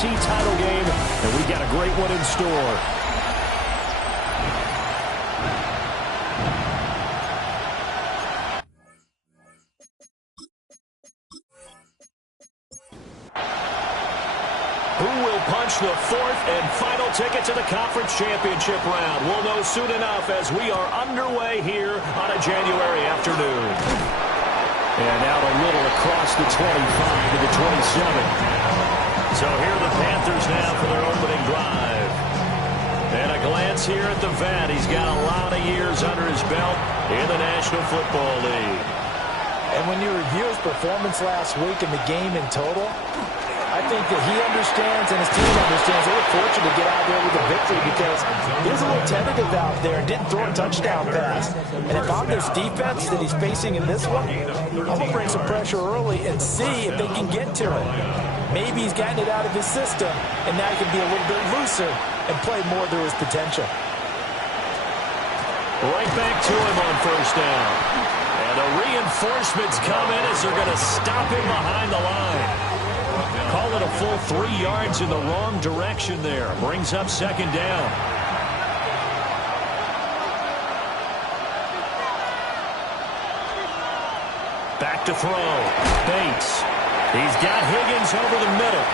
AFC title game, and we've got a great one in store. Who will punch the fourth and final ticket to the conference championship round? We'll know soon enough as we are underway here on a January afternoon. And out a little across the 25 to the 27. So here are the Panthers now for their opening drive. And a glance here at the vet. He's got a lot of years under his belt in the National Football League. And when you review his performance last week in the game in total, I think that he understands and his team understands they were fortunate to get out there with a victory because he was a little tentative out there and didn't throw a touchdown pass. And if I'm this defense that he's facing in this one, I'm going to bring some pressure early and see if they can get to him. Maybe he's gotten it out of his system, and now he can be a little bit looser and play more through his potential. Right back to him on first down. And the reinforcements come in as they're going to stop him behind the line. Call it a full 3 yards in the wrong direction there. Brings up second down. Back to throw. Bates. He's got Higgins over the middle.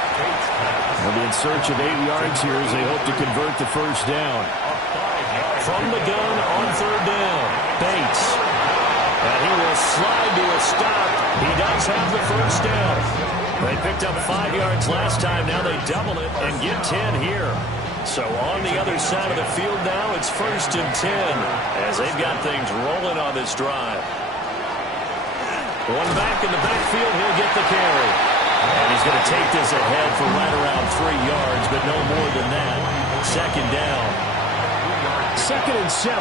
They'll be in search of 8 yards here as they hope to convert the first down. From the gun on third down. Bates. And he will slide to a stop. He does have the first down. They picked up 5 yards last time. Now they double it and get 10 here. So on the other side of the field now, it's first and 10 as they've got things rolling on this drive. One back in the backfield, he'll get the carry. And he's going to take this ahead for right around 3 yards, but no more than that. Second down. Second and 7.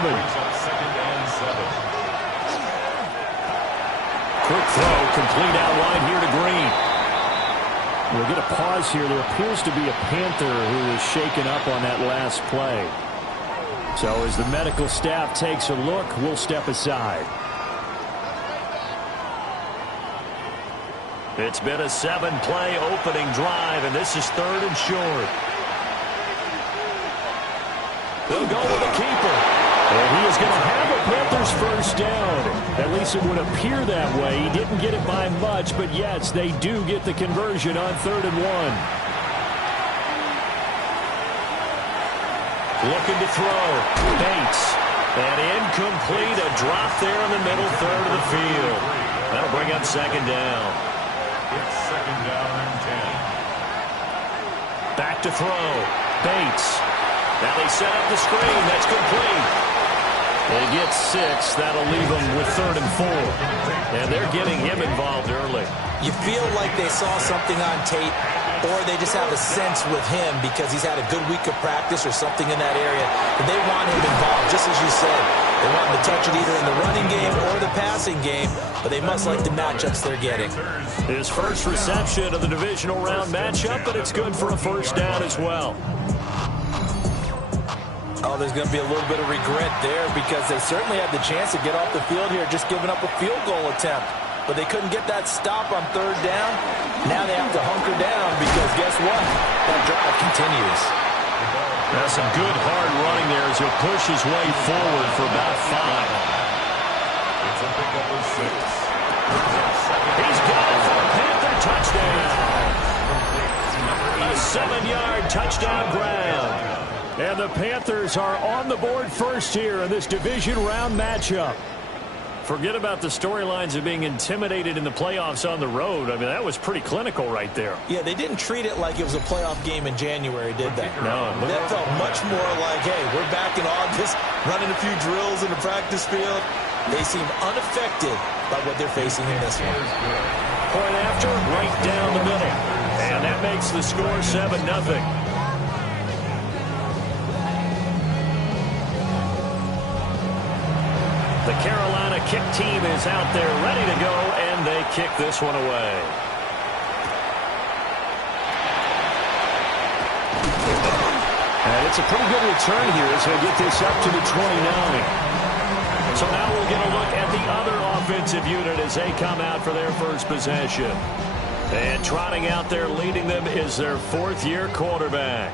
Quick throw, complete out wide here to Green. We'll get a pause here. There appears to be a Panther who is shaken up on that last play. So as the medical staff takes a look, we'll step aside. It's been a 7-play opening drive, and this is third and short. They'll go with the keeper. And he is going to have a Panthers first down. At least it would appear that way. He didn't get it by much, but yes, they do get the conversion on 3rd and 1. Looking to throw. Bates. And incomplete. A drop there in the middle third of the field. That'll bring up second down. It's second down and 10. Back to throw. Bates. Now they set up the screen. That's complete. They get 6. That'll leave them with 3rd and 4. And they're getting him involved early. You feel like they saw something on tape, or they just have a sense with him because he's had a good week of practice or something in that area. But they want him involved, just as you said. They want him to touch it either in the running game or the passing game, but they must like the matchups they're getting. His first reception of the divisional round matchup, but it's good for a first down as well. Oh, there's going to be a little bit of regret there because they certainly had the chance to get off the field here, just giving up a field goal attempt. But they couldn't get that stop on 3rd down. Now they have to hunker down because guess what? That drive continues. Now some good hard running there as he'll push his way forward for about 5. It's a pickup of 6. He's got it for a Panther touchdown. A 7-yard touchdown grab. And the Panthers are on the board first here in this division round matchup. Forget about the storylines of being intimidated in the playoffs on the road. I mean, that was pretty clinical right there. Yeah, they didn't treat it like it was a playoff game in January, did they? No. That felt much more like, hey, we're back in August, running a few drills in the practice field. They seem unaffected by what they're facing in this one. Point after, right down the middle. And that makes the score 7-0. The Carolina kick team is out there ready to go, and they kick this one away. And it's a pretty good return here as they get this up to the 29. So now we'll get a look at the other offensive unit as they come out for their first possession. And trotting out there leading them is their fourth-year quarterback.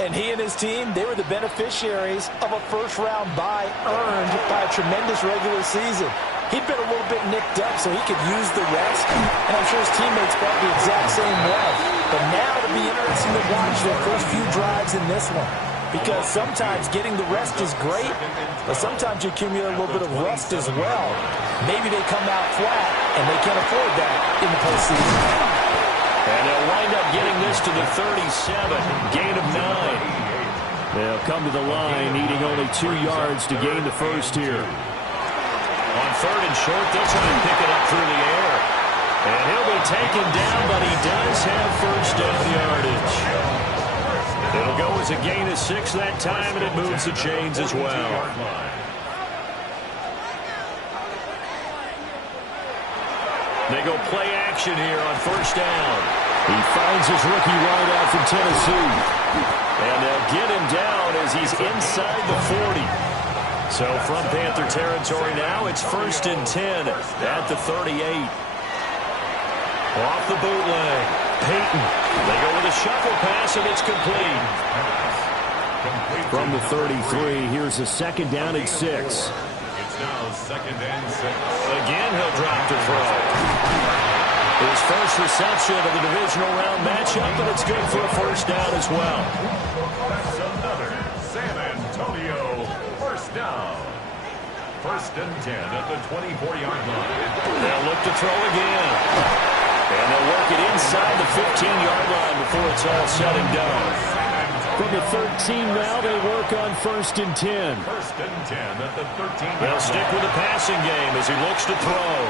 And he and his team, they were the beneficiaries of a first-round bye earned by a tremendous regular season. He'd been a little bit nicked up, so he could use the rest. And I'm sure his teammates felt the exact same way. But now it'll be interesting to watch their first few drives in this one. Because sometimes getting the rest is great, but sometimes you accumulate a little bit of rust as well. Maybe they come out flat, and they can't afford that in the postseason. And they'll wind up getting this to the 37, gain of 9. They'll come to the line, needing only 2 yards to gain the first here. On third and short, they'll try and pick it up through the air. And he'll be taken down, but he does have first down yardage. It'll go as a gain of 6 that time, and it moves the chains as well. They go play action here on first down. He finds his rookie wideout from Tennessee. And they'll get him down as he's inside the 40. So from Panther territory now, it's first and 10 at the 38. Off the bootleg. Peyton. They go with a shuffle pass, and it's complete. From the 33, here's a second down and 6. It's now second and 6. Again, he'll drop to throw. His first reception of the divisional round matchup, and it's good for a first down as well. That's another San Antonio first down. First and 10 at the 24-yard line. They'll look to throw again. And they'll work it inside the 15-yard line before it's all said and done. From the 13 now, they work on first and 10. First and 10 at the 13-yard line. They'll stick with the passing game as he looks to throw.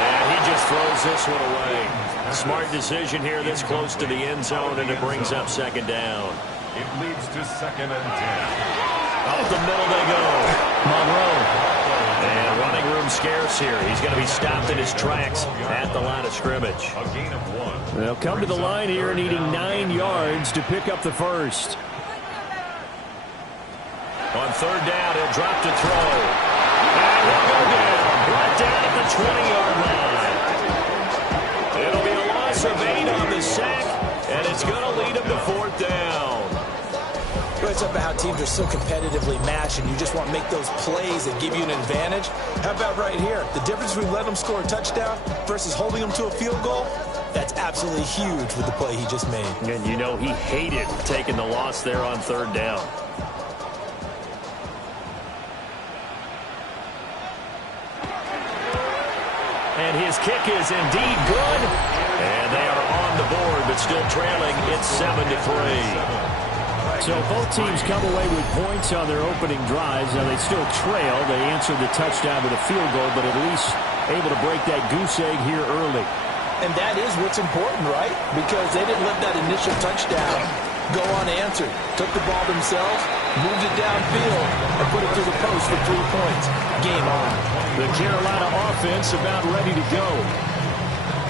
And he just throws this one away. Smart decision here this close to the end zone, and it brings up second down. It leads to second and 10. Up the middle they go. Monroe. And running room scarce here. He's going to be stopped in his tracks at the line of scrimmage. A gain of 1. They'll come to the line here needing 9 yards to pick up the first. On third down, he'll drop to throw. And he'll go down. Right down at the 20-yard line. It'll be a loss of 8 on the sack, and it's going to lead him to fourth down. It's up about how teams are so competitively matched, and you just want to make those plays that give you an advantage. How about right here? The difference between letting them score a touchdown versus holding them to a field goal, that's absolutely huge with the play he just made. And you know he hated taking the loss there on third down. And his kick is indeed good. And they are on the board, but still trailing. It's 7-3. So both teams come away with points on their opening drives. Now they still trail. They answered the touchdown with a field goal, but at least able to break that goose egg here early. And that is what's important, right? Because they didn't let that initial touchdown go unanswered. Took the ball themselves, moved it downfield, and put it through the post for 3 points. Game on. The Carolina offense about ready to go.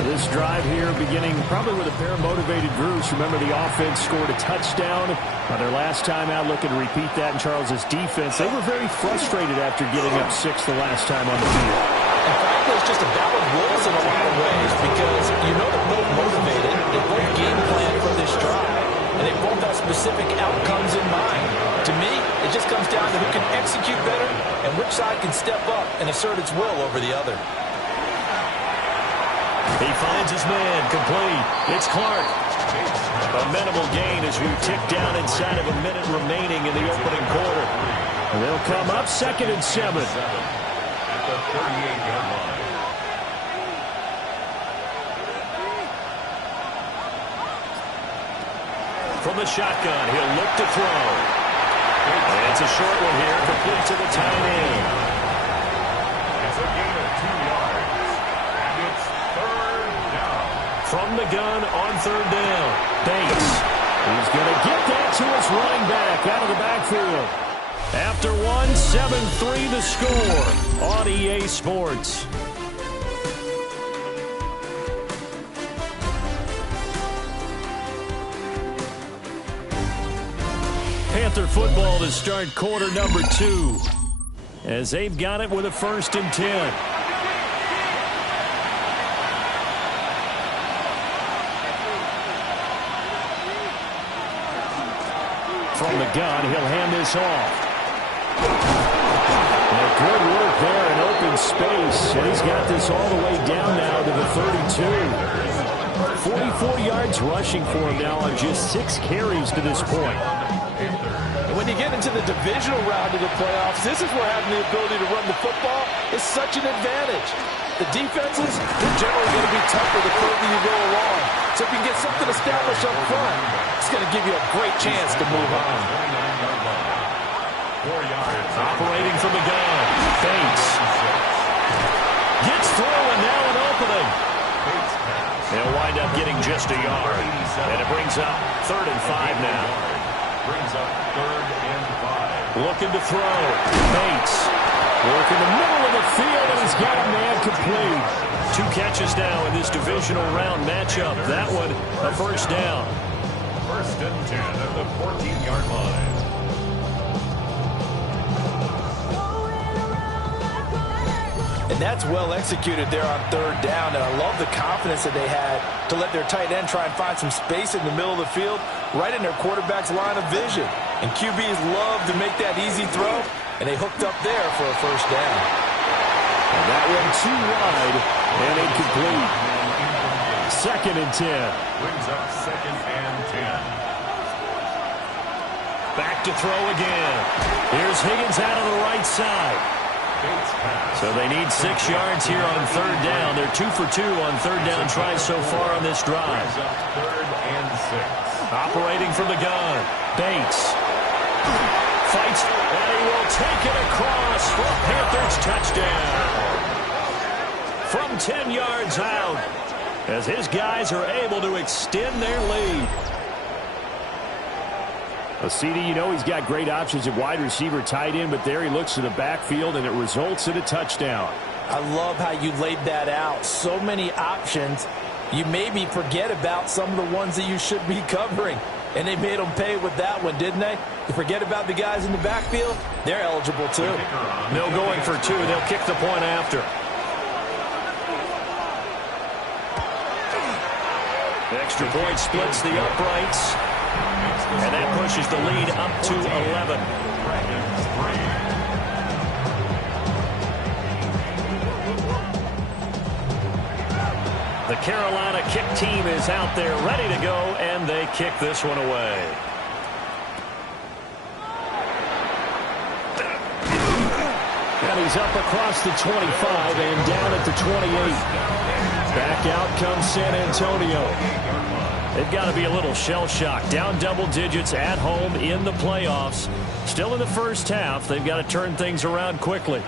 This drive here beginning probably with a pair of motivated groups. Remember, the offense scored a touchdown on their last time out. Looking to repeat that in Charles's defense. They were very frustrated after giving up 6 the last time on the field. And frankly, it's just a battle of wills in a lot of ways because you know they're both motivated. They both game plan for this drive, and they both have specific outcomes in mind. To me, it just comes down to who can execute better and which side can step up and assert its will over the other. He finds his man, complete. It's Clark. A minimal gain as we tick down inside of a minute remaining in the opening quarter. And they'll come up second and 7. At the 38-yard line. From the shotgun, he'll look to throw. And it's a short one here, complete to the tight end. It's a gain of 2 yards. And it's third down. From the gun on third down, Bates. He's going to get that to his running back out of the backfield. After 7-3 the score on EA Sports. Panther football to start quarter number 2 as they've got it with a first and 10. From the gun, he'll hand this off. And good work there in open space. And he's got this all the way down now to the 32. 44 yards rushing for him now on just 6 carries to this point. And when you get into the divisional round of the playoffs, this is where having the ability to run the football is such an advantage. The defenses, they're generally going to be tougher the further you go along. So if you can get something established up front, it's going to give you a great chance to move on. 4 yards. Operating from the gun. Bates. Gets through and now an opening. They'll wind up getting just a yard. And it brings up 3rd and 5 now. Brings up 3rd and 5. Looking to throw. Bates. Work in the middle of the field, and he's got a man complete. 2 catches now in this divisional round matchup. That one, a first down. 1st and 10 at the 14-yard line. And that's well executed there on 3rd down. And I love the confidence that they had to let their tight end try and find some space in the middle of the field, right in their quarterback's line of vision. And QBs love to make that easy throw, and they hooked up there for a first down. And that one too wide and incomplete. 2nd and 10. Brings up 2nd and 10. Back to throw again. Here's Higgins out of the right side. So they need 6 yards here on 3rd down. They're 2 for 2 on 3rd down tries so far on this drive. 3rd and 6. Operating from the gun. Bates. Fights, and he will take it across for a Panthers touchdown. From 10 yards out, as his guys are able to extend their lead. CD, you know he's got great options at wide receiver, tight end, but there he looks to the backfield, and it results in a touchdown. I love how you laid that out. So many options. You maybe forget about some of the ones that you should be covering. And they made them pay with that one, didn't they? You forget about the guys in the backfield, they're eligible too. No going for 2. They'll kick the point after. The extra point splits the uprights. And that pushes the lead up to 11. The Carolina kick team is out there ready to go, and they kick this one away. And he's up across the 25 and down at the 28. Back out comes San Antonio. They've got to be a little shell-shocked. Down double digits at home in the playoffs. Still in the first half. They've got to turn things around quickly.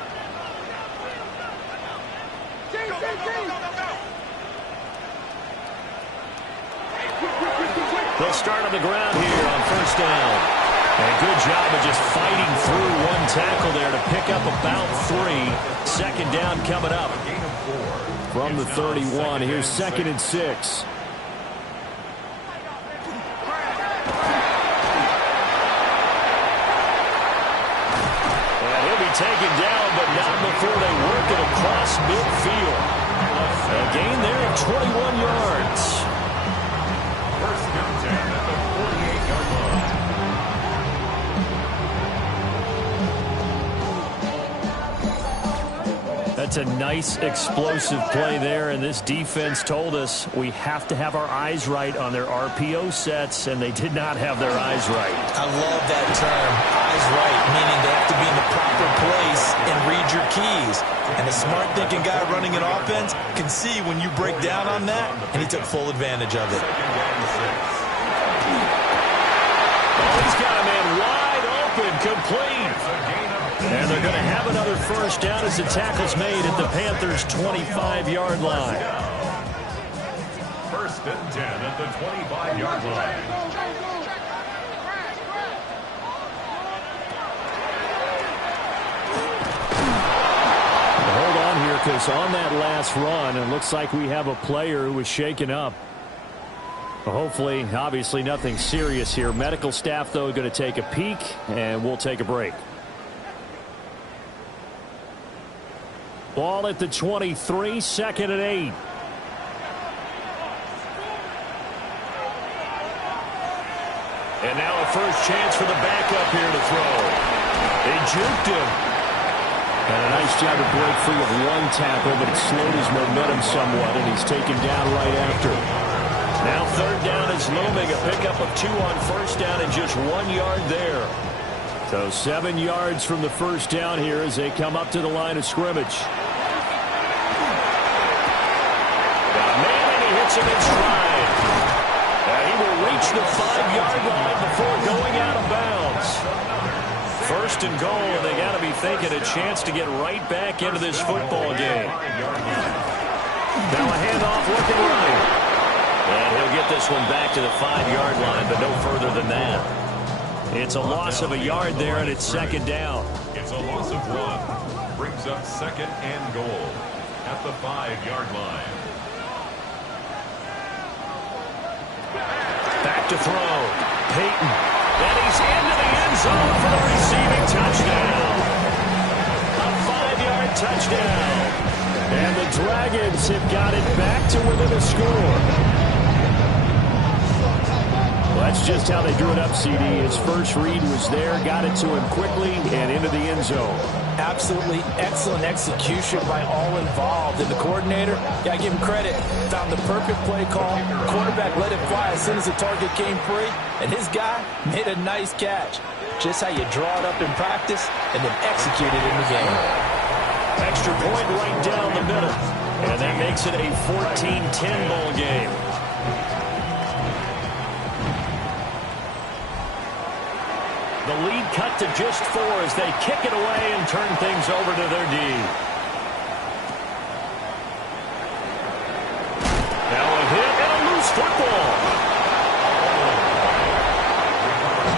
They'll start on the ground here on 1st down. And good job of just fighting through one tackle there to pick up about 3. 2nd down coming up. From the 31, here's 2nd and 6. Taken down, but not before they work it across midfield. A gain there of 21 yards. 1st and 10 at the 48-yard line. That's a nice explosive play there, and this defense told us we have to have our eyes right on their RPO sets, and they did not have their eyes right. I love that term, eyes right, meaning they have to be in the proper place and read your keys. And a smart thinking guy running an offense can see when you break down on that, and he took full advantage of it. Oh, he's got a man wide open, complete. And they're going to have another first down as the tackle's made at the Panthers' 25-yard line. 1st and 10 at the 25-yard line. Hold on here, because on that last run, it looks like we have a player who was shaken up. Hopefully, obviously nothing serious here. Medical staff, though, going to take a peek, and we'll take a break. Ball at the 23, 2nd and 8. And now a first chance for the backup here to throw. They juked him. And a nice job to break free of one tackle, but it slowed his momentum somewhat, and he's taken down right after. Now third down is looming. A pickup of 2 on first down and just 1 yard there. So 7 yards from the first down here as they come up to the line of scrimmage. Got a man, and he hits him in stride. He will reach the 5-yard line before going out of bounds. First and goal, and they got to be thinking a chance to get right back into this football game. Now a handoff looking right. And he'll get this one back to the 5-yard line, but no further than that. It's a loss of a yard there, and it's second down. It's a loss of 1. Brings up second and goal at the 5-yard line. Back to throw. Peyton. And he's into the end zone for the receiving touchdown. A 5-yard touchdown. And the Dragons have got it back to within a score. Well, that's just how they drew it up, CD. His first read was there, got it to him quickly, and into the end zone. Absolutely excellent execution by all involved. And the coordinator, got to give him credit, found the perfect play call. Quarterback let it fly as soon as the target came free. And his guy made a nice catch. Just how you draw it up in practice and then execute it in the game. Extra point right down the middle. And that makes it a 14-10 ball game. The lead cut to just 4 as they kick it away and turn things over to their D. Now a hit and a loose football.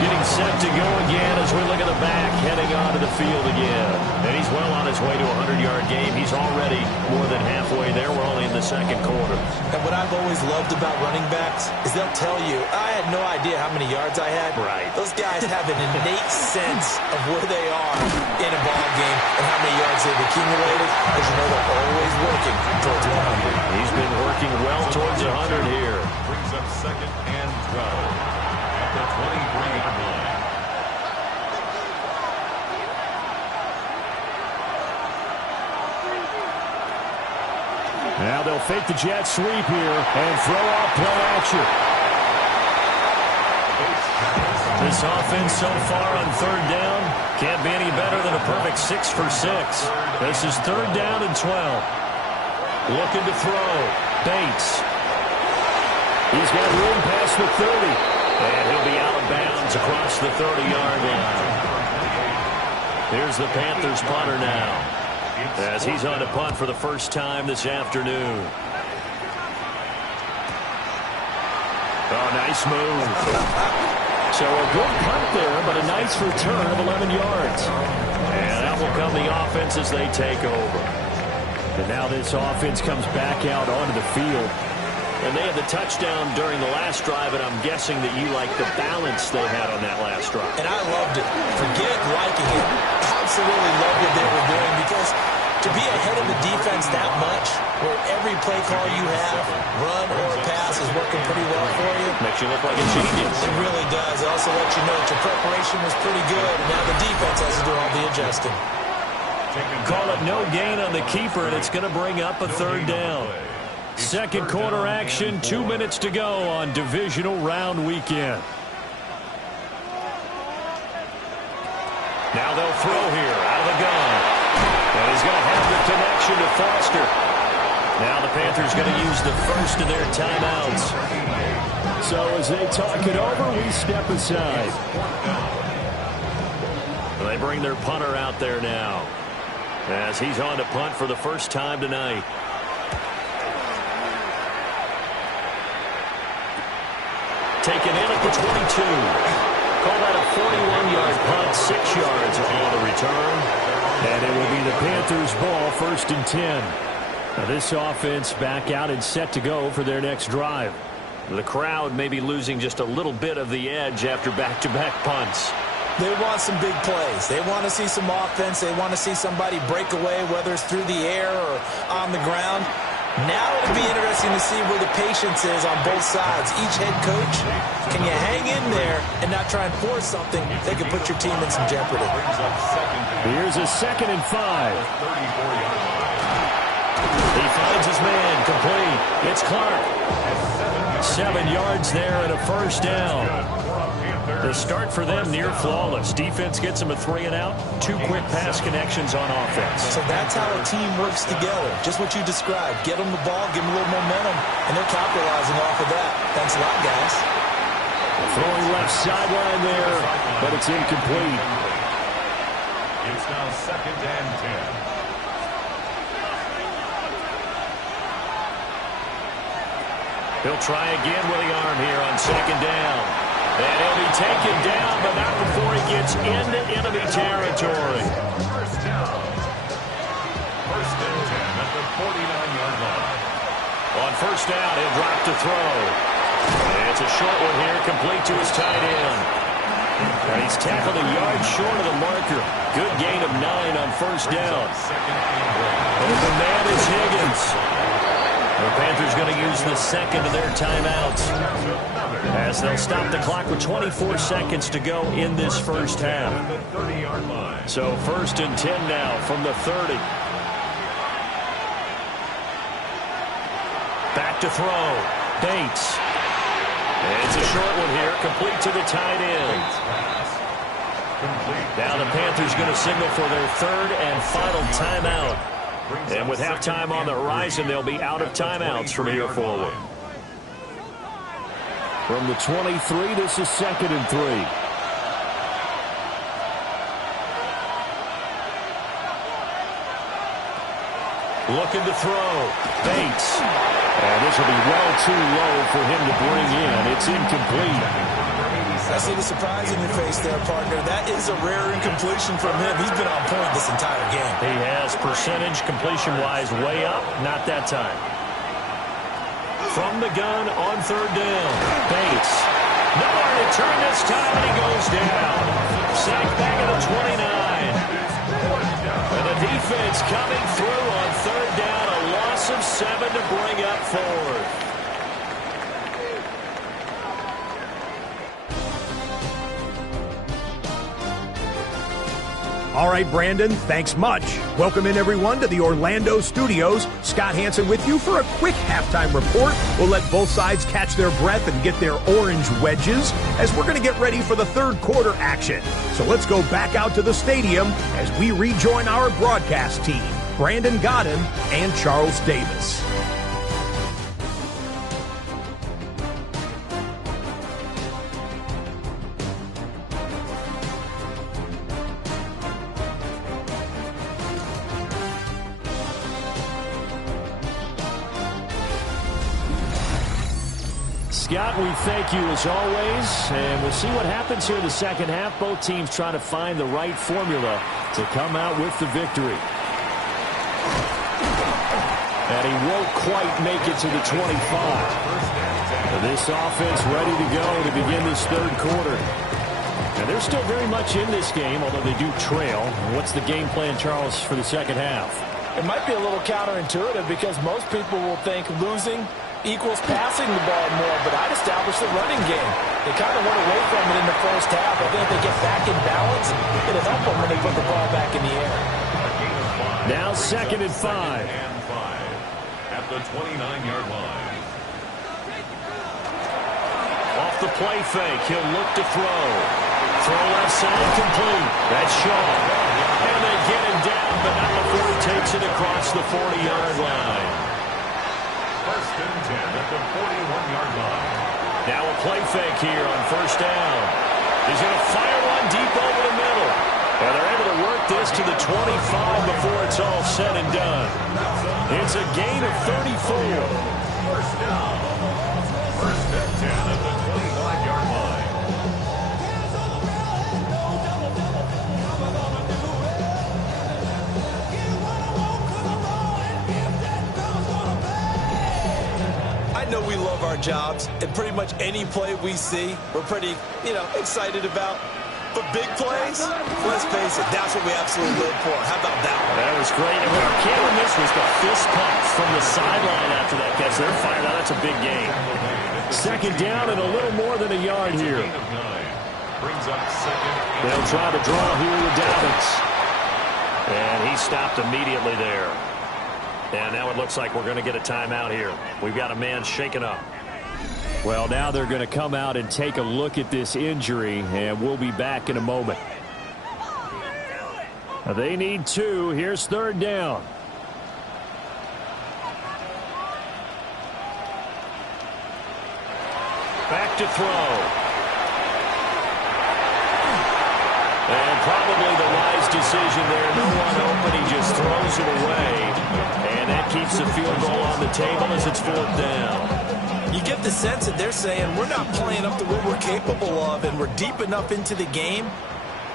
Getting set to go again as we look at the back, heading onto the field again. And he's well on his way to a 100-yard game. He's already more than halfway there. We're only in the second quarter. And what I've always loved about running backs is they'll tell you, I had no idea how many yards I had. Right. Those guys have an innate sense of where they are in a ball game and how many yards they've accumulated, because you know they're always working towards 100. He's been working well towards 100 here. Brings up second and 12 at the 23-yard line. Now they'll fake the jet sweep here and throw off play action. This offense so far on third down can't be any better than a perfect 6 for 6. This is third down and 12. Looking to throw. Bates. He's got room past the 30. And he'll be out of bounds across the 30-yard line. Here's the Panthers punter now, as he's on to punt for the first time this afternoon. Oh, nice move. So a good punt there, but a nice return of 11 yards. And out will come the offense as they take over. And now this offense comes back out onto the field. And they had the touchdown during the last drive, and I'm guessing that you like the balance they had on that last drive. And I loved it. Forget liking it. Absolutely loved what they were doing, because to be ahead of the defense that much, where every play call you have, run or pass, is working pretty well for you. Makes you look like a genius. It really does. It also lets you know that your preparation was pretty good, and now the defense has to do all the adjusting. Call it no gain on the keeper, and it's going to bring up a third down. Second quarter action, 2 minutes to go on divisional round weekend. Now they'll throw here out of the gun. And he's going to have the connection to Foster. Now the Panthers going to use the first of their timeouts. So as they talk it over, we step aside. They bring their punter out there now, as he's on to punt for the first time tonight. Taken in at the 22. Call that a 41-yard punt, 6 yards on the return. And it will be the Panthers' ball, first and 10. Now this offense back out and set to go for their next drive. The crowd may be losing just a little bit of the edge after back-to-back punts. They want some big plays. They want to see some offense. They want to see somebody break away, whether it's through the air or on the ground. Now it'll be interesting to see where the patience is on both sides. Each head coach, can you hang in there and not try and force something that could put your team in some jeopardy? Here's a 2nd and 5. He finds his man, complete. It's Clark. 7 yards there and a first down. The start for them near flawless. Defense gets them a 3-and-out. 2 quick pass connections on offense. So that's how a team works together. Just what you described. Get them the ball, give them a little momentum, and they're capitalizing off of that. Thanks a lot, guys. Throwing left sideline there, but it's incomplete. It's now 2nd and 10. He'll try again with the arm here on 2nd down. And he'll be taken down, but not before he gets into enemy territory. First down. 1st and 10 at the 49-yard line. On 1st down, he'll drop to throw. And it's a short one here, complete to his tight end. And he's tackled a yard short of the marker. Good gain of 9 on 1st down. And the man is Higgins. The Panthers going to use the 2nd of their timeouts as they'll stop the clock with 24 seconds to go in this first half. So 1st and 10 now from the 30. Back to throw. Bates. It's a short one here, complete to the tight end. Now the Panthers going to signal for their 3rd and final timeout. And with halftime on the horizon, they'll be out of timeouts from here forward. From the 23, this is 2nd and 3. Looking to throw. Bates. And this will be well too low for him to bring in. It's incomplete. I see the surprise in your face there, partner. That is a rare incompletion from him. He's been on point this entire game. He has percentage completion-wise way up. Not that time. From the gun on 3rd down. Bates. Nowhere to turn this time, and he goes down. Sacked back at the 29. And the defense coming through on 3rd down. A loss of 7 to bring up 4th. All right, Brandon, thanks much. Welcome in, everyone, to the Orlando studios. Scott Hansen with you for a quick halftime report. We'll let both sides catch their breath and get their orange wedges as we're going to get ready for the 3rd quarter action. So let's go back out to the stadium as we rejoin our broadcast team, Brandon Godden and Charles Davis. Scott, we thank you as always, and we'll see what happens here in the second half. Both teams trying to find the right formula to come out with the victory. And he won't quite make it to the 25. This offense ready to go to begin this 3rd quarter. And they're still very much in this game, although they do trail. What's the game plan, Charles, for the second half? It might be a little counterintuitive because most people will think losing equals passing the ball more, but I'd establish the running game. They kind of went away from it in the first half. I think if they get back in balance, it'll help them when they put the ball back in the air. Now 2nd and 5. At the 29-yard line. Off the play fake, he'll look to throw. Throw left side, complete. That's Shaw. And they get him down, but not before he takes it across the 40-yard line. 1st and 10 at the 41-yard line. Now a play fake here on 1st down. He's going to fire one deep over the middle. And they're able to work this to the 25 before it's all said and done. It's a gain of 34. 1st down. 1st and 10 at the 25-yard line. I know we love our jobs, and pretty much any play we see, we're pretty, excited about. But big plays, let's face it, that's what we absolutely live for. How about that one? That was great. And what our camera missed was the fist pump from the sideline after that catch. They're fired out. That's a big game. Second down and a little more than a yard here. They'll try to draw here with Dobbins. And he stopped immediately there. And now it looks like we're going to get a timeout here. We've got a man shaken up. Well, now they're going to come out and take a look at this injury, and we'll be back in a moment. They need 2. Here's third down. Back to throw. And probably the wise decision there. No one open. He just throws it away. And that keeps the field goal on the table as it's fourth down. You get the sense that they're saying we're not playing up to what we're capable of, and we're deep enough into the game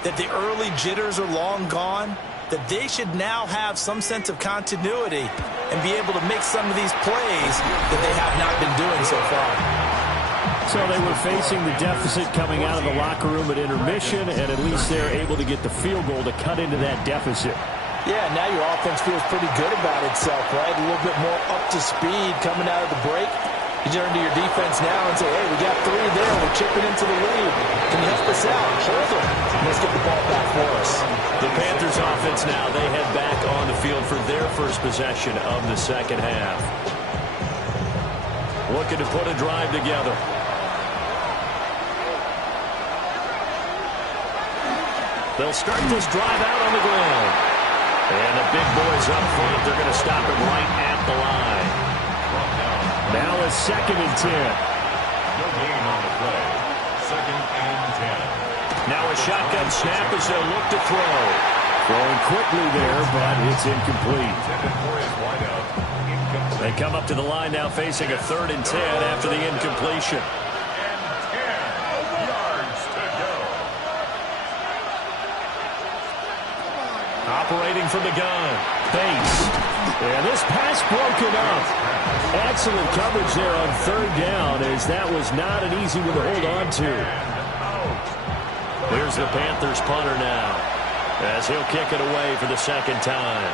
that the early jitters are long gone, that they should now have some sense of continuity and be able to make some of these plays that they have not been doing so far. So they were facing the deficit coming out of the locker room at intermission, and at least they're able to get the field goal to cut into that deficit. Yeah, now your offense feels pretty good about itself, right? A little bit more up to speed coming out of the break. You turn to your defense now and say, hey, we got 3 there. We're chipping into the lead. Can you help us out? Hold them. Let's get the ball back for us. The Panthers offense now, they head back on the field for their first possession of the second half. Looking to put a drive together. They'll start this drive out on the ground. And the big boys up front, they're going to stop it right at the line. Now a 2nd and 10. No gain on the play. 2nd and 10. Now a shotgun snap as they'll look to throw. Throwing quickly there, but it's incomplete. They come up to the line now facing a 3rd and 10 after the incompletion. And 10 yards to go. Operating from the gun. Bates. And this pass broken up. Excellent coverage there on 3rd down, as that was not an easy one to hold on to. Here's the Panthers punter now, as he'll kick it away for the 2nd time.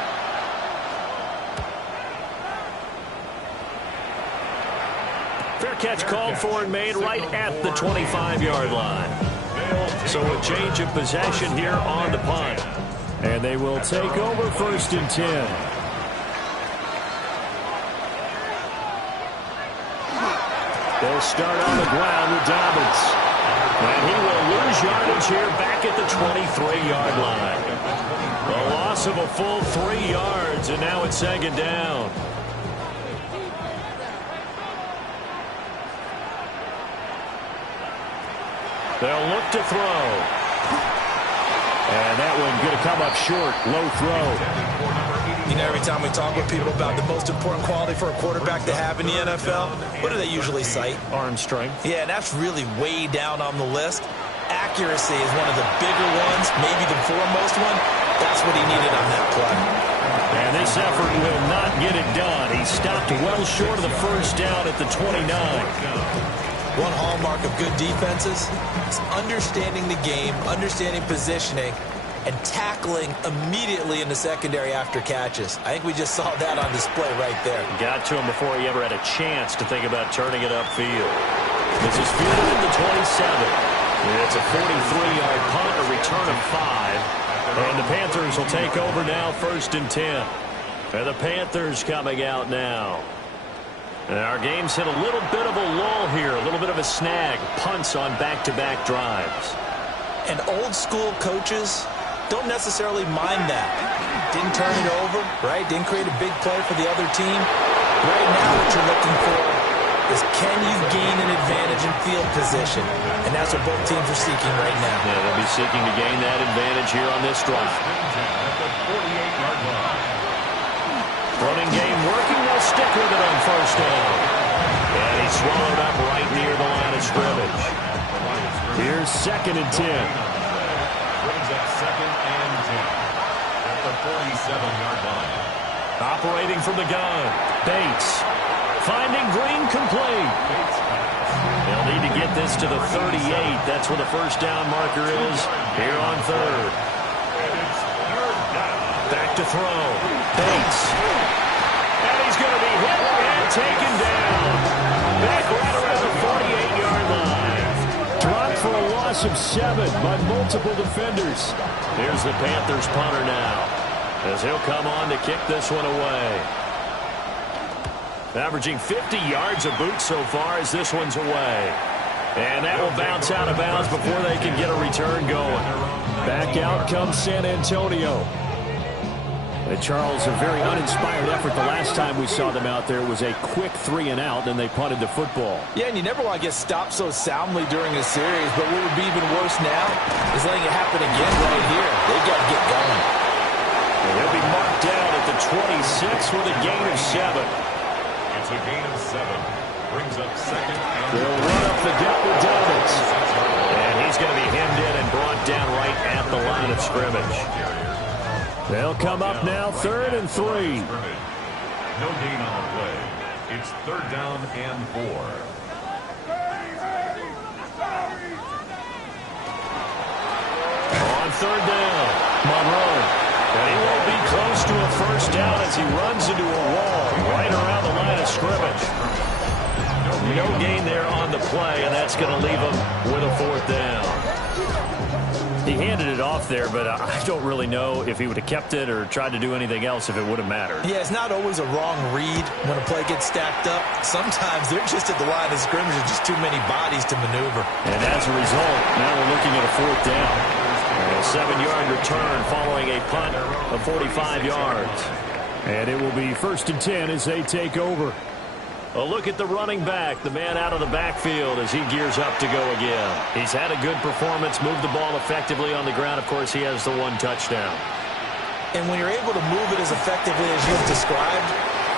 Fair catch called for and made right at the 25-yard line. So a change of possession here on the punt. And they will take over 1st and 10. They'll start on the ground with Dobbins. And he will lose yardage here back at the 23-yard line. A loss of a full 3 yards, and now it's 2nd down. They'll look to throw. And that one going to come up short. Low throw. You know, every time we talk with people about the most important quality for a quarterback to have in the NFL, what do they usually cite? Arm strength. Yeah, and that's really way down on the list. Accuracy is one of the bigger ones, maybe the foremost one. That's what he needed on that play. And this effort will not get it done. He stopped well short of the 1st down at the 29. One hallmark of good defenses is understanding the game, understanding positioning, and tackling immediately in the secondary after catches. I think we just saw that on display right there. Got to him before he ever had a chance to think about turning it upfield. This is fielded at the 27. It's a 43-yard punt, a return of 5. And the Panthers will take over now, 1st and 10. And the Panthers coming out now. And our game's hit a little bit of a lull here, a little bit of a snag. Punts on back-to-back drives. And old school coaches don't necessarily mind that. Didn't turn it over, right? Didn't create a big play for the other team. Right now what you're looking for is can you gain an advantage in field position? And that's what both teams are seeking right now. Yeah, they'll be seeking to gain that advantage here on this drive. Running game working. They'll stick with it on 1st down. And he's swallowed up right near the line of scrimmage. Here's 2nd and 10. Brings up 2nd and 10 at the 47-yard line. Operating from the gun. Bates. Finding Green complete. They'll need to get this to the 38. That's where the first down marker is here on third. Back to throw. Bates. And he's going to be hit and taken down. Back right around the 48-yard line. Dropped for a loss of 7 by multiple defenders. Here's the Panthers punter now, as he'll come on to kick this one away. Averaging 50 yards a boot so far as this one's away. And that will bounce out of bounds before they can get a return going. Back out comes San Antonio. And Charles, a very uninspired effort the last time we saw them out there was a quick 3-and-out, then they punted the football. Yeah, and you never want to get stopped so soundly during a series, but what would be even worse now is letting it happen again right here. They've got to get going. And he'll be marked down at the 26 with a gain of 7. It's a gain of 7. Brings up second. They'll run up the gut with Dobbins. And he's going to be hemmed in and brought down right at the line of scrimmage. They'll come up now, 3rd and 3. No gain on the play. It's 3rd down and 4. On 3rd down, Monroe. And he won't be close to a first down as he runs into a wall right around the line of scrimmage. No gain there on the play, and that's going to leave him with a 4th down. He handed it off there, but I don't really know if he would have kept it or tried to do anything else if it would have mattered. Yeah, it's not always a wrong read when a play gets stacked up. Sometimes they're just at the line of scrimmage with just too many bodies to maneuver. And as a result, now we're looking at a 4th down. A 7-yard return following a punt of 45 yards. And it will be 1st and 10 as they take over. A look at the running back, the man out of the backfield as he gears up to go again. He's had a good performance, moved the ball effectively on the ground. Of course, he has the 1 touchdown. And when you're able to move it as effectively as you've described,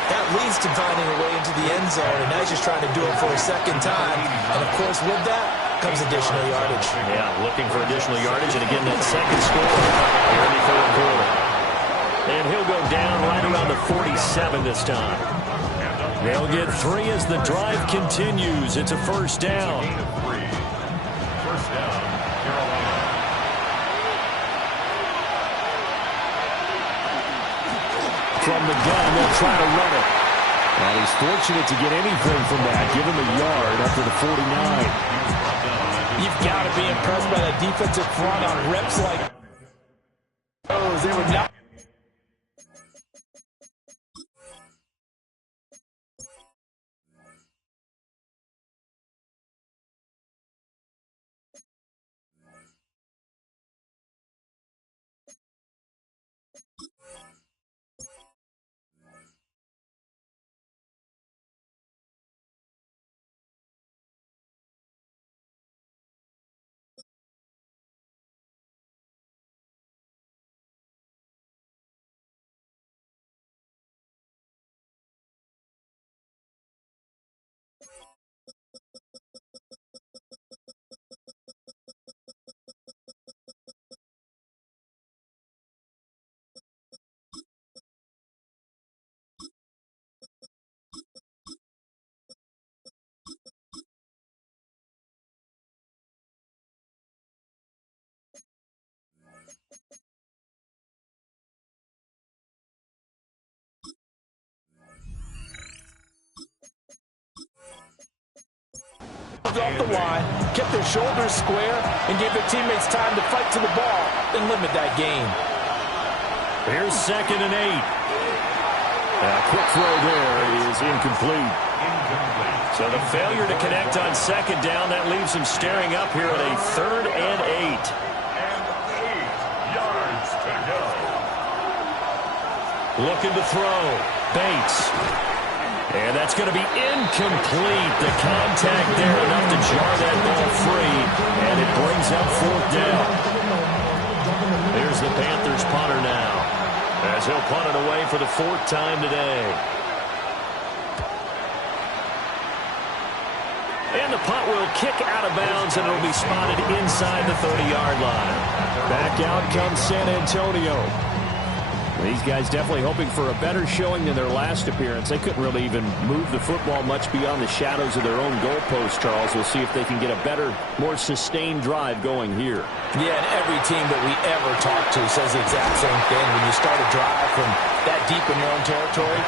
that leads to finding a way into the end zone, and now he's just trying to do it for a 2nd time. And, of course, with that comes additional yardage. Yeah, looking for additional yardage, and again, that 2nd score here in the 3rd quarter. And he'll go down right around the 47 this time. They'll get 3 as the drive continues. It's a 1st down. 1st down, Carolina. From the gun, they'll try to run it. And he's fortunate to get anything from that. Give him a yard up to the 49. You've got to be impressed by the defensive front on reps like those. They were not. Off the line, kept their shoulders square, and gave their teammates time to fight to the ball and limit that gain. Here's 2nd and 8. A quick throw there is incomplete. So the failure to connect on 2nd down, that leaves him staring up here at a 3rd and 8. And 8 yards to go. Looking to throw. Bates. And that's going to be incomplete. The contact there enough to jar that ball free. And it brings up 4th down. Here's the Panthers punter now, as he'll punt it away for the 4th time today. And the punt will kick out of bounds, and it'll be spotted inside the 30-yard line. Back out comes San Antonio. These guys definitely hoping for a better showing than their last appearance. They couldn't really even move the football much beyond the shadows of their own goalpost, Charles. We'll see if they can get a better, more sustained drive going here. Yeah, and every team that we ever talk to says the exact same thing. When you start a drive from that deep in your own territory,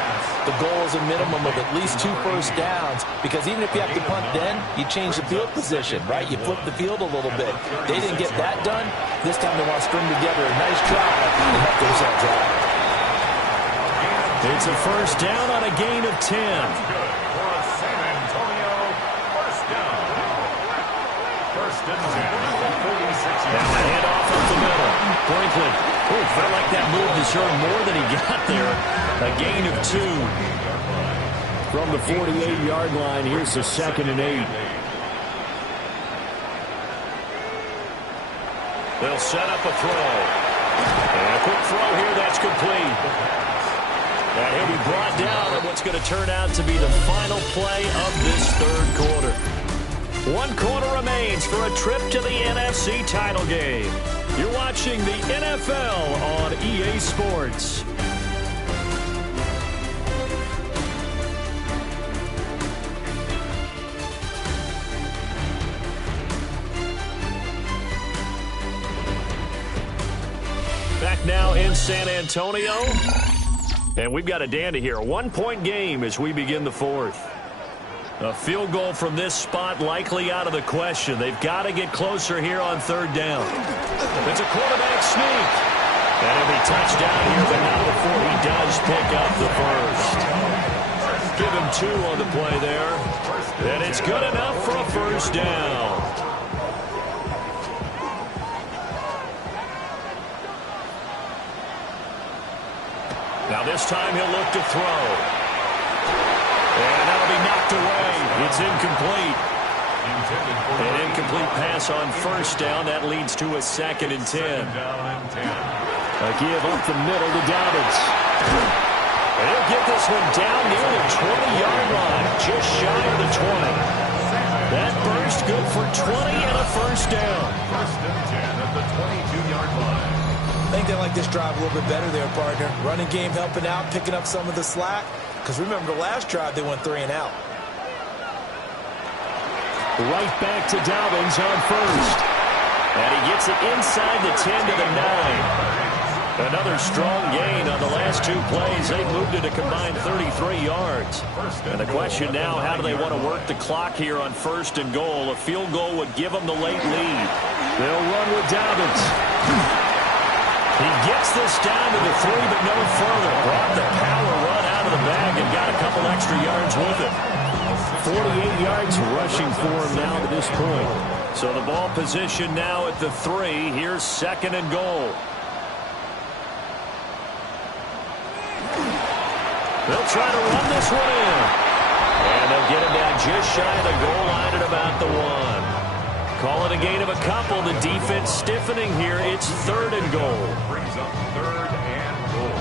the goal is a minimum of at least 2 first downs, because even if you have to punt then, you change the field position, right? You flip the field a little bit. They didn't get that done. This time they want to string together a nice drive and help themselves out. It's a first down on a gain of 10. Good for a San Antonio first down. First and 10 at the 46. And the handoff up the middle. Brinkley. Oh, felt like that move deserved more than he got there. A gain of 2. From the 48-yard line, here's the 2nd and 8. They'll set up a throw. And a quick throw here, that's complete. And he'll be brought down at what's going to turn out to be the final play of this third quarter. 1 quarter remains for a trip to the NFC title game. You're watching the NFL on EA Sports. Back now in San Antonio. And we've got a dandy here. A 1-point game as we begin the fourth. A field goal from this spot likely out of the question. They've got to get closer here on third down. It's a quarterback sneak. And it'll be touchdown here, but not before he does pick up the first. Give him 2 on the play there. And it's good enough for a first down. Now this time he'll look to throw. And that'll be knocked away. It's incomplete. An incomplete pass on first down. That leads to a 2nd and 10. A give up the middle to Dobbins. And he'll get this one down near the 20-yard line, just shy of the 20. That burst good for 20 and a first down. First and 10 at the 22-yard line. I think they like this drive a little bit better there, partner. Running game helping out, picking up some of the slack. Because remember, the last drive, they went 3 and out. Right back to Dobbins on first. And he gets it inside the 10 to the 9. Another strong gain on the last 2 plays. They moved it a combined 33 yards. And the question now, how do they want to work the clock here on first and goal? A field goal would give them the late lead. They'll run with Dobbins. He gets this down to the 3, but no further. Brought the power run out of the bag and got a couple extra yards with it. 48 yards rushing for him now to this point. So the ball position now at the 3. Here's 2nd and goal. They'll try to run this one in. And they'll get him down just shy of the goal line at about the 1. Call it a gain of a couple. The defense stiffening here. It's 3rd and goal. Brings up 3rd and goal.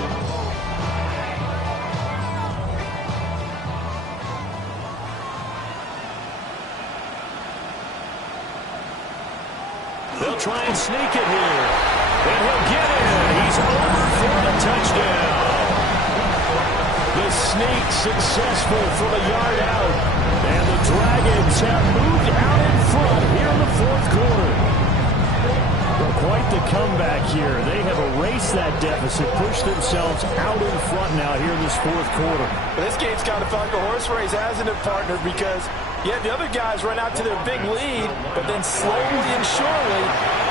They'll try and sneak it here. And he'll get in. He's over for the touchdown. The sneak successful from a yard out. And the Dragons have moved out in front here in the 4th quarter. Well, quite the comeback here. They have erased that deficit, pushed themselves out in front now here in this 4th quarter. But this game's kind of felt like a horse race, hasn't it, partner? Because, yeah, the other guys run out to their big lead, but then slowly and surely,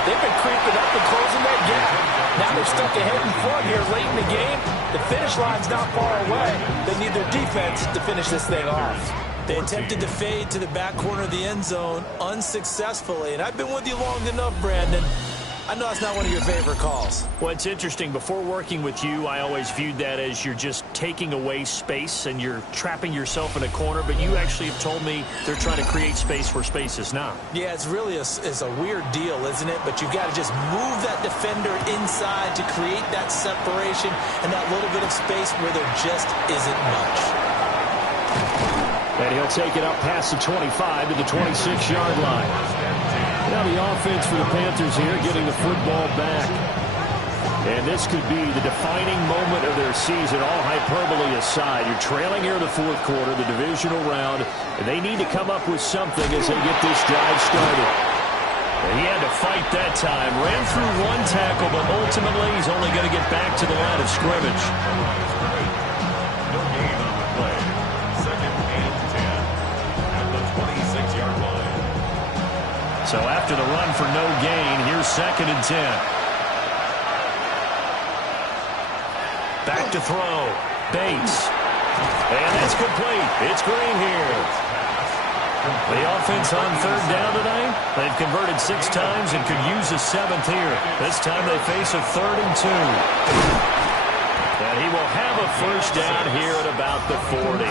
they've been creeping up and closing that gap. Now they're stuck ahead in front here late in the game. The finish line's not far away. They need their defense to finish this thing off. They attempted to fade to the back corner of the end zone unsuccessfully. And I've been with you long enough, Brandon. I know it's not one of your favorite calls. Well, it's interesting. Before working with you, I always viewed that as you're just taking away space and you're trapping yourself in a corner. But you actually have told me they're trying to create space where space is not. Yeah, it's really it's a weird deal, isn't it? But you've got to just move that defender inside to create that separation and that little bit of space where there just isn't much. And he'll take it up past the 25 to the 26-yard line. Now the offense for the Panthers here getting the football back. And this could be the defining moment of their season, all hyperbole aside. You're trailing here in the fourth quarter, the divisional round, and they need to come up with something as they get this drive started. And he had to fight that time. Ran through one tackle, but ultimately he's only going to get back to the line of scrimmage. No gain on the play. 2nd and 10 at the 26-yard line. So after the run for no gain, here's 2nd and 10. Back to throw. Bates. And that's complete. It's Green here. The offense on 3rd down tonight. They've converted 6 times and could use a 7th here. This time they face a 3rd and 2. And he will have a first down here at about the 40.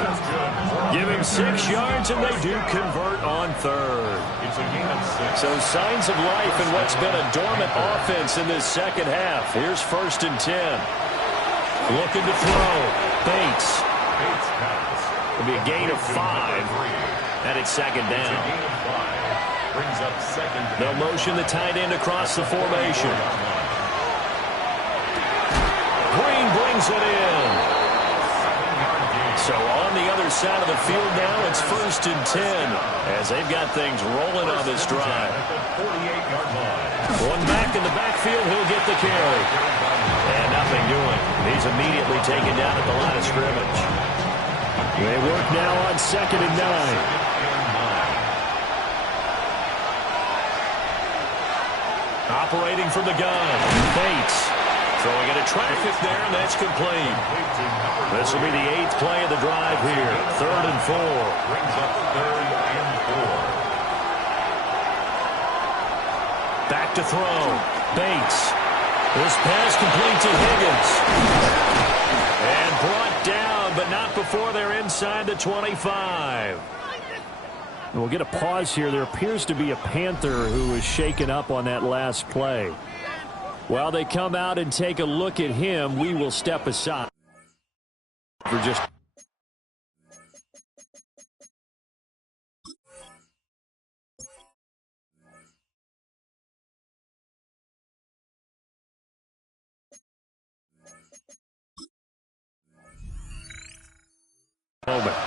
Give him 6 yards and they do convert on 3rd. It's a gain of 6. So signs of life in what's been a dormant offense in this second half. Here's 1st and 10. Looking to throw. Bates. It'll be a gain of 5. And it's 2nd down. Brings up 2nd. They'll motion the tight end across the formation. Green brings it in. So on the other side of the field now, it's 1st and 10 as they've got things rolling on this drive. 48-yard line. One back in the backfield, he'll get the carry. And nothing doing. He's immediately taken down at the line of scrimmage. They work now on 2nd and 9. Operating from the gun. Bates throwing into traffic there, and that's complete. This will be the 8th play of the drive here. 3rd and 4. Brings up 3rd and 4. Back to throw. Bates. This pass complete to Higgins. And brought down, but not before they're inside the 25. And we'll get a pause here. There appears to be a Panther who was shaken up on that last play. While they come out and take a look at him, we will step aside for just... moment.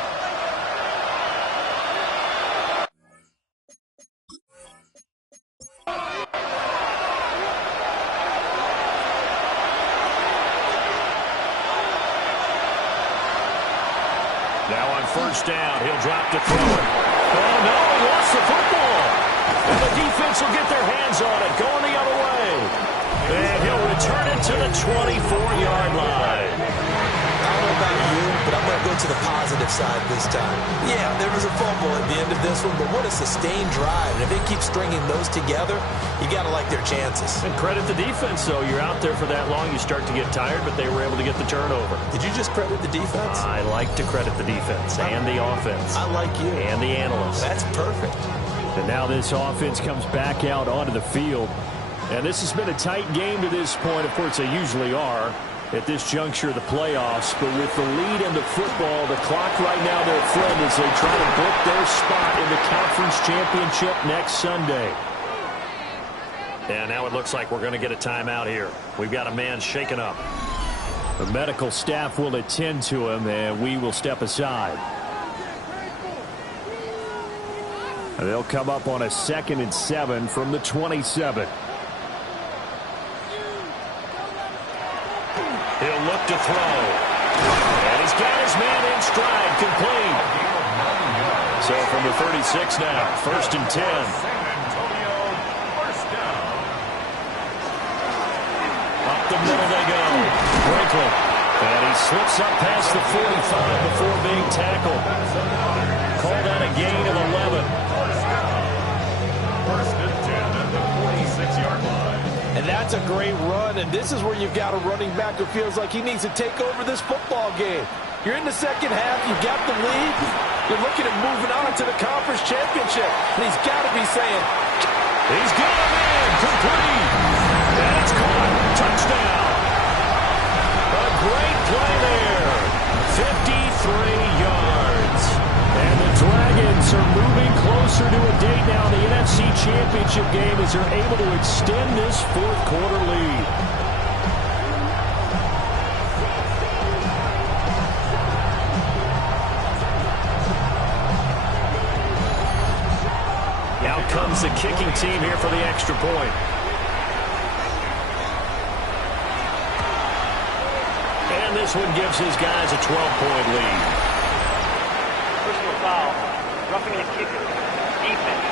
Now on 1st down, he'll drop to throw it. Oh no, he lost the football. And the defense will get their hands on it, going the other way. And he'll return it to the 24-yard line. I don't know about you, but I'm going to go to the positive side this time. Yeah, there was a fumble at the end of this one, but what a sustained drive. And if they keep stringing those together, you got to like their chances. And credit the defense, though. You're out there for that long, you start to get tired, but they were able to get the turnover. Did you just credit the defense? I like to credit the defense and the offense. I like you. And the analysts. That's perfect. And now this offense comes back out onto the field. And this has been a tight game to this point. Of course, they usually are at this juncture of the playoffs. But with the lead in the football, the clock right now their friend as they try to book their spot in the conference championship next Sunday. And now it looks like we're going to get a timeout here. We've got a man shaken up. The medical staff will attend to him, and we will step aside. They'll come up on a 2nd and 7 from the 27. He'll look to throw. And he's got his man in stride, complete. So from the 36 now, 1st and 10. Up the middle they go. Franklin. And he slips up past the 45 before being tackled. Called out a gain of 11. 1st and 10 at the 46-yard line. And that's a great run, and this is where you've got a running back who feels like he needs to take over this football game. You're in the second half, you've got the lead, you're looking at moving on to the conference championship, and he's got to be saying, he's got him in, complete, and it's caught, touchdown. A great play there, 53 yards. And the Dragons are moving closer to a date now in the NFC Championship game as they're able to extend this fourth quarter lead. is the kicking team here for the extra point. And this one gives his guys a 12-point lead. Personal foul. Roughing the kicker. Defense.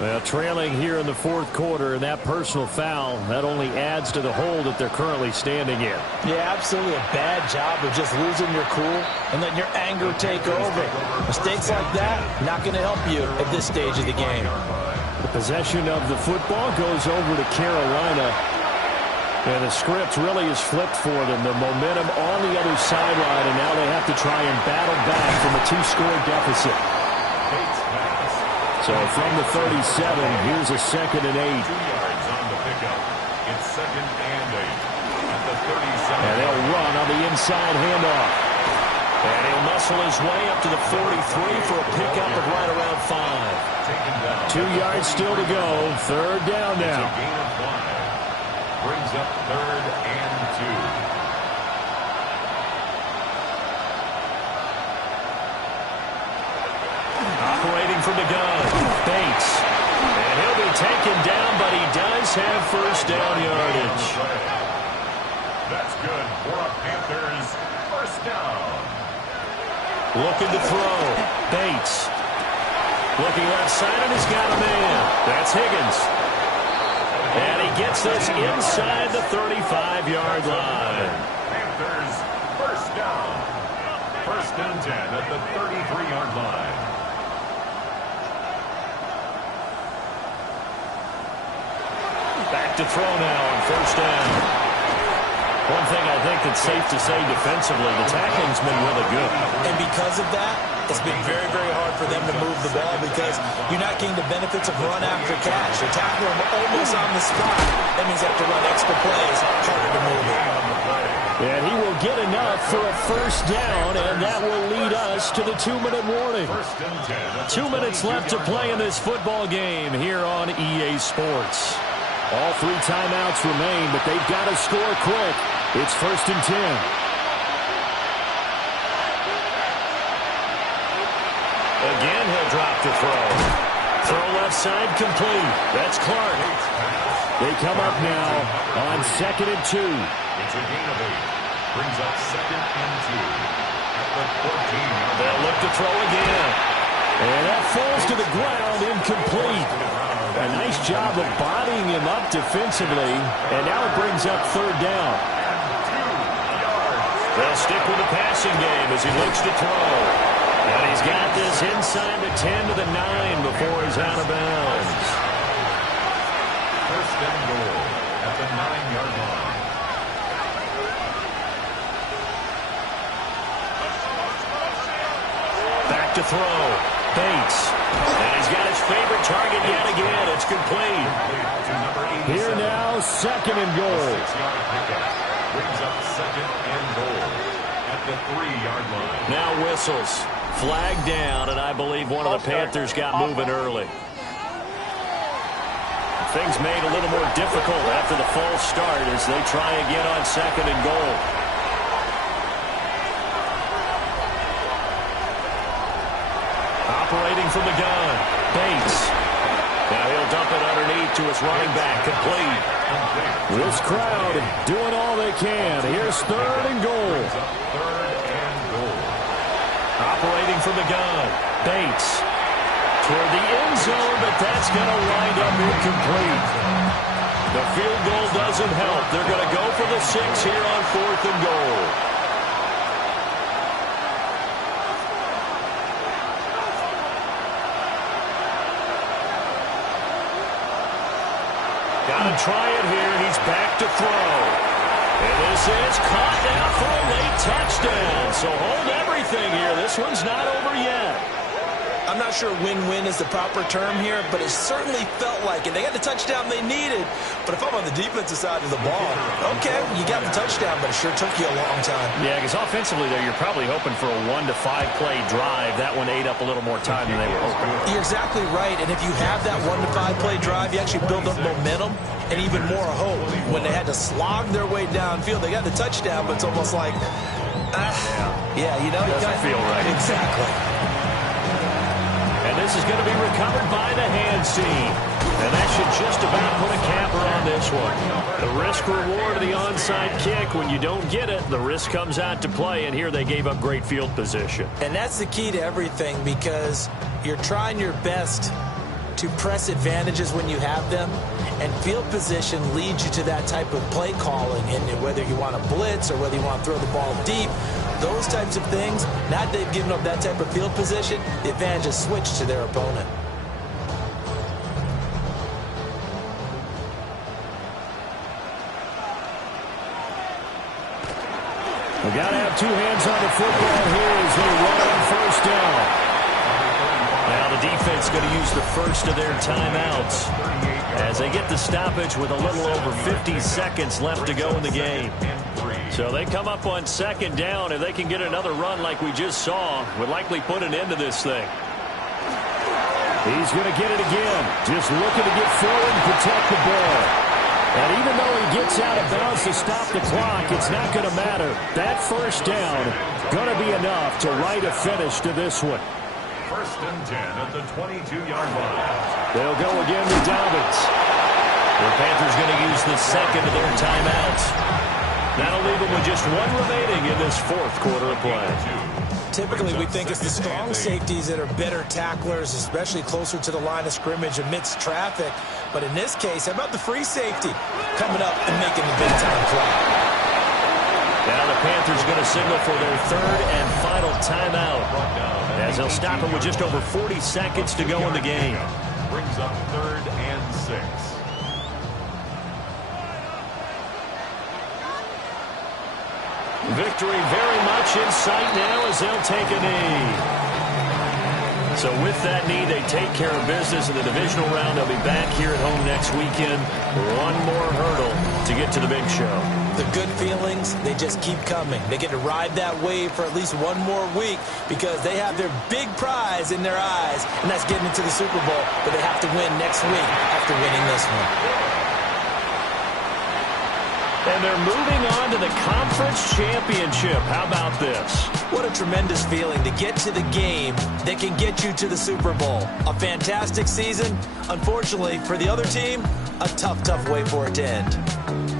Well, trailing here in the fourth quarter, and that personal foul, that only adds to the hole that they're currently standing in. Yeah, absolutely a bad job of just losing your cool and letting your anger take over. Mistakes like that, not going to help you at this stage of the game. The possession of the football goes over to Carolina. And the script really is flipped for them. The momentum on the other sideline, and now they have to try and battle back from a 2-score deficit. So from the 37, here's a 2nd and 8. 2 yards on the pickup. It's 2nd and 8 at the 37. And they'll run on the inside handoff. And he'll muscle his way up to the 43 for a pickup of right around 5. 2 yards still to go. 3rd down now. It's a gain of 5. Brings up 3rd and 2. Operating from the gun, Bates. And he'll be taken down, but he does have first down yardage. That's good for a Panthers first down. Looking to throw, Bates. Looking left side, and he's got a man. That's Higgins. And he gets this inside the 35-yard line. Panthers first down. 1st and 10 at the 33-yard line. Back to throw now on 1st down. One thing I think that's safe to say defensively, the tackling's been really good. And because of that, it's been very, very hard for them to move the ball because you're not getting the benefits of run after catch. You're tackling them almost on the spot. That means they have to run extra plays, harder to move it. And he will get enough for a first down, and that will lead us to the 2-minute warning. 2 minutes left to play in this football game here on EA Sports. All 3 timeouts remain, but they've got to score quick. It's 1st and 10. Again, he'll drop to throw. Throw left side complete. That's Clark. They come up now on 2nd and 2. It's a gain of 8. Brings up 2nd and 2 at the 14. They'll look to throw again. And that falls to the ground, incomplete. A nice job of bodying him up defensively. And now it brings up 3rd down. They'll stick with the passing game as he looks to throw. And he's got this inside the 10 to the 9 before he's out of bounds. 1st and goal at the 9-yard line. Back to throw. Bates. And he's got his favorite target yet again. It's complete. Here now, 2nd and goal. 6-yard pickup. Brings up 2nd and goal at the 3-yard line. Now whistles. Flag down, and I believe one of the Panthers got moving early. Things made a little more difficult after the false start as they try again on 2nd and goal. Operating from the gun, Bates. Now he'll dump it underneath to his running back, complete. This crowd doing all they can. Here's 3rd and goal. 3rd and goal. Operating from the gun, Bates. Toward the end zone, but that's going to wind up incomplete. The field goal doesn't help. They're going to go for the 6 here on 4th and goal. Got to try it here. He's back to throw. And this is caught now for a late touchdown. So hold everything here. This one's not over yet. I'm not sure win-win is the proper term here, but it certainly felt like it. They got the touchdown they needed, but if I'm on the defensive side of the ball, okay, you got the touchdown, but it sure took you a long time. Yeah, because offensively there, you're probably hoping for a 1 to 5 play drive. That one ate up a little more time than they were hoping. You're exactly right, and if you have that 1 to 5 play drive, you actually build up momentum and even more hope. When they had to slog their way downfield, they got the touchdown, but it's almost like, yeah, you know, doesn't feel right. Exactly. this is going to be recovered by the hands team. And that should just about put a capper on this one. The risk reward of the onside kick, when you don't get it, the risk comes out to play, and here they gave up great field position. And that's the key to everything, because you're trying your best to press advantages when you have them, and field position leads you to that type of play calling. And whether you want to blitz or whether you want to throw the ball deep, those types of things, now that they've given up that type of field position, the advantage is switched to their opponent. We got to have two hands on the football here as they run on first down. Now the defense going to use the first of their timeouts as they get the stoppage with a little over 50 seconds left to go in the game. So they come up on second down, and they can get another run like we just saw. Would likely put an end to this thing. He's going to get it again. Just looking to get forward and protect the ball. And even though he gets out of bounds to stop the clock, it's not going to matter. That first down going to be enough to write a finish to this one. First and 10 at the 22-yard line. They'll go again with Dobbins. The Panthers going to use the second of their timeouts. That'll leave them with just one remaining in this fourth quarter of play. Typically, we think it's the strong safeties that are better tacklers, especially closer to the line of scrimmage amidst traffic. But in this case, how about the free safety coming up and making the big-time play? Now the Panthers going to signal for their third and final timeout, as they'll stop him with just over 40 seconds to go in the game. Brings up third and 6. Victory very much in sight now as they'll take a knee. So with that knee, they take care of business in the divisional round. They'll be back here at home next weekend. One more hurdle to get to the big show. The good feelings, they just keep coming. They get to ride that wave for at least one more week because they have their big prize in their eyes, and that's getting into the Super Bowl, but they have to win next week after winning this one. And they're moving on to the conference championship. How about this? What a tremendous feeling to get to the game that can get you to the Super Bowl. A fantastic season. Unfortunately, for the other team, a tough, tough way for it to end.